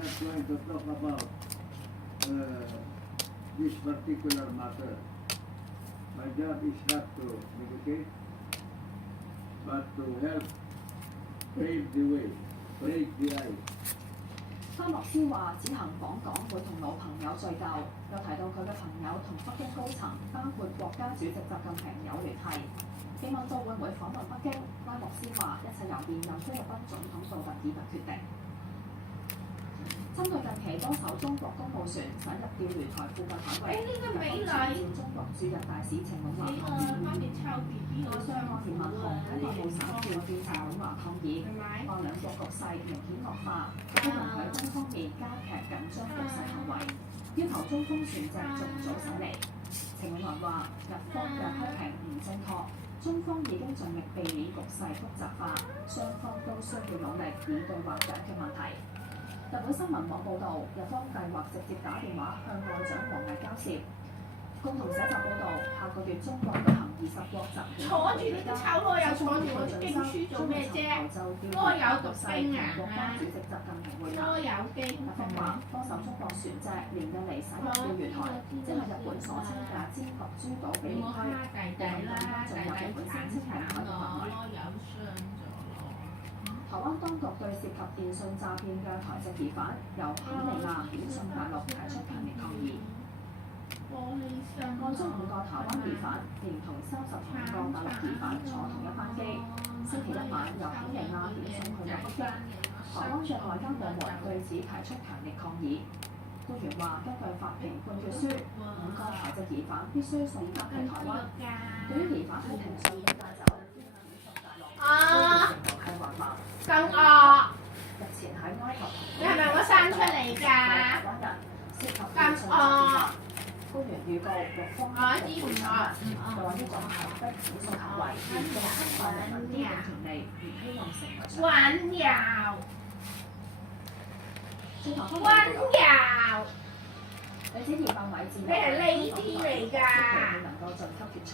not going to talk about this particular matter. My job is not to negotiate, but to help pave the way, break the ice. 巴莫斯話：此行訪港會同老朋友聚舊，又提到佢嘅朋友同北京高層，包括國家主席習近平有聯繫。被問到會唔會訪問北京，拉莫斯話：一切由現任菲律賓總統杜特爾特決定。針對近期多艘中國公務船駛入釣魚台附近海域，日方傳召中國駐日大使程永華抗議。外相岸田文雄喺內務省召見程永華抗議，話兩國局勢明顯惡化，希望喺中方面加劇緊張局勢行為，要求中方船隻盡早駛離。程永華話：日方嘅批評唔正確，中方已經盡力避免局勢複雜化，雙方都需要努力以對話解決問題。日本新聞網報導，日方計劃直接打電話向外長王毅交涉。共同社就報導，下個月中國舉行20國集團坐住你都臭咯，又坐住我啲經書做咩啫？嗰個有讀經啊！國家主席習近平會談。嗰個有經。日方話，多艘中國船隻連日嚟駛入釣魚台，即係日本所稱嘅尖閣諸島比鄰區，部分更加進入日本聲稱係海洋範圍。台灣當局對涉及電信詐騙嘅台籍疑犯由肯尼亞遣送大陸提出強烈抗議。案中5個台灣疑犯，連同35個大陸疑犯坐同一班機，星期一晚由肯尼亞遣送去到北京。台灣嘅外交部門對此提出強烈抗議。官員話，根據法庭判決書，5個台籍疑犯必須送交去台灣。對於疑犯喺庭上被帶走，遣送大陸，都成為計劃下。咁惡！日前喺埃及，你係咪我生出嚟㗎？台灣人涉及電信詐騙。官員預告，日方會調查，又話呢種強迫遣送行為嚴重侵犯人民基本權利，唔希望成為常態。溫柔，轉頭溫柔，女子200米自由你係呢啲嚟㗎？能夠晉級決賽。